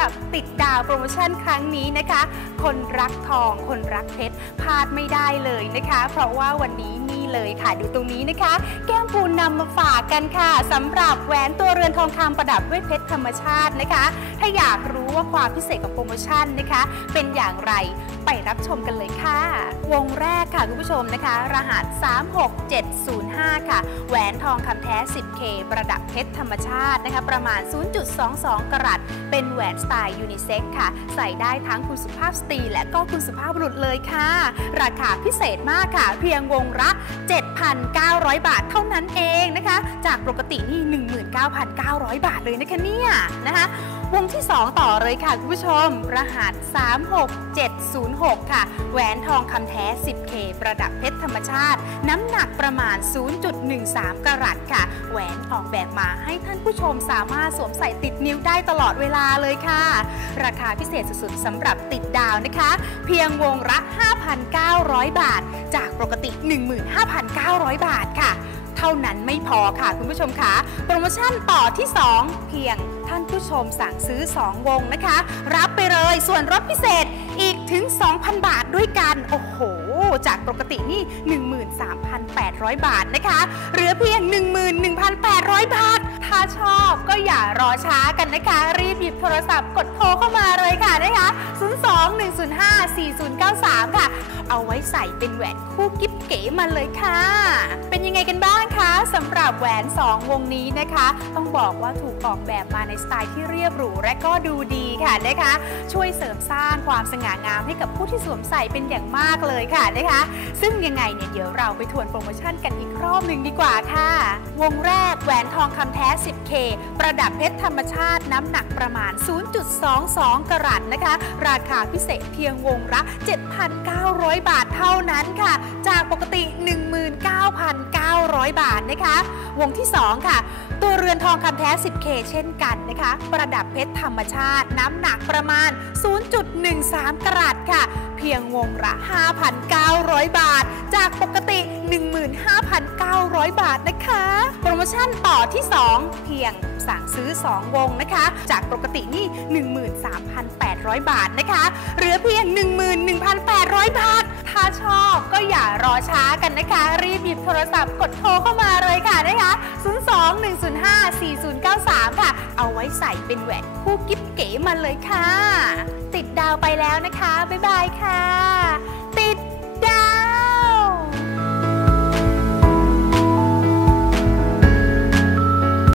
หรับติดดาวโปรโมชั่นครั้งนี้นะคะคนรักทองคนรักเพชรพลาดไม่ได้เลยนะคะเพราะว่าวันนี้นี่เลยค่ะดูตรงนี้นะคะแก้มปูนำมาฝากกันค่ะสำหรับแหวนตัวเรือนทองคำประดับด้วยเพชรธรรมชาตินะคะถ้าอยากรู้ว่าความพิเศษของโปรโมชั่นนะคะเป็นอย่างไรไปรับชมกันเลยค่ะวงแรกค่ะคุณผู้ชมนะคะรหัส36705ค่ะแหวนทองคำแท้ 10K ประดับเพชรธรรมชาตินะคะประมาณ 0.22 กรัตเป็นแหวนสไตล์ยูนิเซ็กค่ะใส่ได้ทั้งคุณสุภาพสตรีและก็คุณสุภาพบุรุษเลยค่ะราคาพิเศษมากค่ะเพียงวงละ 7,900 บาทเท่านั้นเองนะคะจากปกตินี่ 19,900 บาทเลยนะคะเนี่ยนะคะวงที่2ต่อเลยค่ะคุณผู้ชมรหัส36706ค่ะแหวนทองคำแท้ 10K ประดับเพชรธรรมชาติน้ำหนักประมาณ 0.13 กรัตค่ะแหวนออกแบบมาให้ท่านผู้ชมสามารถสวมใส่ติดนิ้วได้ตลอดเวลาเลยค่ะราคาพิเศษสุดๆสำหรับติดดาวนะคะเพียงวงละ 5,900 บาทจากปกติ 15,900 บาทค่ะเท่านั้นไม่พอค่ะคุณผู้ชมคะโปรโมชั่นต่อที่2เพียงท่านผู้ชมสั่งซื้อ2วงนะคะรับไปเลยส่วนลดพิเศษอีกถึง 2,000 บาทด้วยกันโอ้โหจากปกตินี่ 13,800 บาทนะคะเหลือเพียง 11,800 บาทถ้าชอบก็อย่ารอช้ากันนะคะรีบหยิบโทรศัพท์กดโทรเข้ามาเลยค่ะนะคะ02-105-4093ค่ะเอาไว้ใส่เป็นแหวนคู่กิ๊บเก๋มาเลยค่ะเป็นยังไงกันบ้างคะสำหรับแหวน2วงนี้นะคะต้องบอกว่าถูกออกแบบมาในสไตล์ที่เรียบหรูและก็ดูดีค่ะนะคะช่วยเสริมสร้างความสง่างามให้กับผู้ที่สวมใส่เป็นอย่างมากเลยค่ะนะคะซึ่งยังไงเนี่ยเดี๋ยวเราไปทวนโปรโมชั่นกันอีกรอบหนึ่งดีกว่าค่ะวงแรกแหวนทองคำแท้ 10K ประดับเพชรธรรมชาติน้ำหนักประมาณ 0.22 กรัตนะคะราคาพิเศษเพียงวงละ 7,900 บาทเท่านั้นค่ะจากปกติ 19,900 บาทนะคะวงที่2ค่ะตัวเรือนทองคำแท้ 10K เช่นกันนะคะประดับเพชรธรรมชาติน้ำหนักประมาณ 0.13 กรัตค่ะเพียงวงละ 5,900 บาทจากปกติ 15,900 บาทนะคะโปรโมชั่นต่อที่2เพียงสั่งซื้อ2วงนะคะจากปกตินี่ 13,800 บาทนะคะเหลือเพียง 11,800 บาทถ้าชอบก็อย่ารอช้ากันนะคะรีบหยิบโทรศัพท์กดโทรเข้ามาเลยค่ะนะคะ02-105-4093ค่ะเอาไว้ใส่เป็นแหวนคู่กิ๊บเก๋มาเลยค่ะติดดาวไปแล้วนะคะบ๊ายบายค่ะ